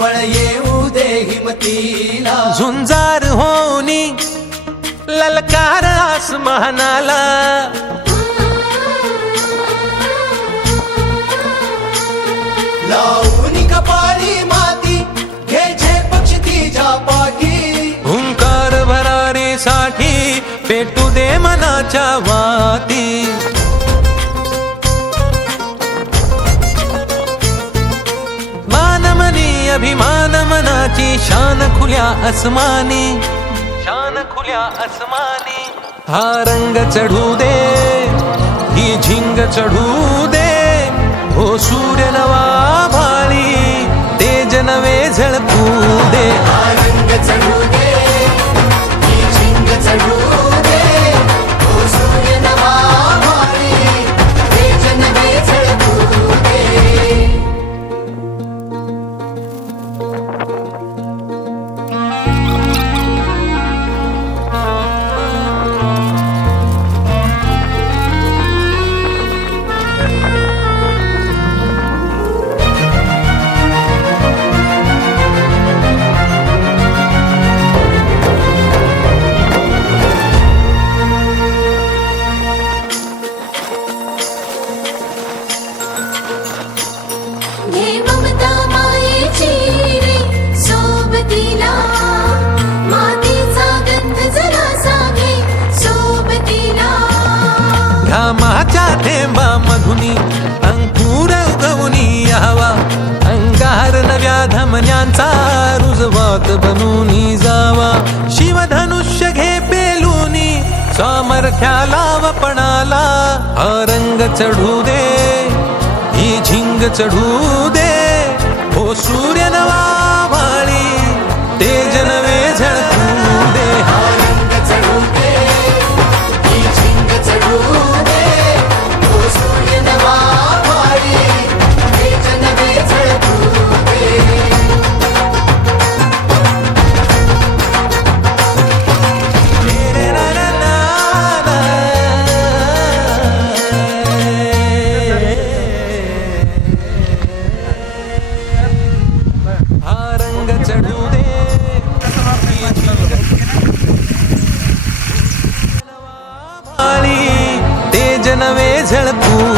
बळ येऊ दे हिमतीला, झुंजार होनी ललकार आसमानाला, लावून कपाळी माती घे झेप क्षितिजा पाठी, हुंकार भरारीसाठी पेटू दे मनाच्या वाती, मानमनी अभिमान मनाची शान खुल्या आसमानी, शान खुल्या आसमानी, हा रंग चढू दे ही झिंग चढू दे, हो सूर्य नवा भाळी तेज नवे झळकू दे, हा रंग चढू दे ही झिंग चढू दे, ओ सूर्य नवा भाळी तेज नवे झळकू दे. घे ममता मायेची रे सोबतीला, मातीचा गंध जरासा घे सोबतीला, घामाच्या थेंबा मधुनी अंकुर उगवूनी यावा, अंगार नव्या धमन्यांचा रुजवात बनूनी जावा, शिवधनुष्य घे पेलूनी सामर्थ्याला वपणाला, हा रंग चढू दे ही झिंग चढू दे, हो सूर्य नवा भाळी तेज नवे झळकू दे, हा रंग चढू दे ही झिंग चढू दे, ओ सूर्य नवा भाळी तेज नवे झळकू दे. हा रंग चढू दे भाळी तेज नवे झळकू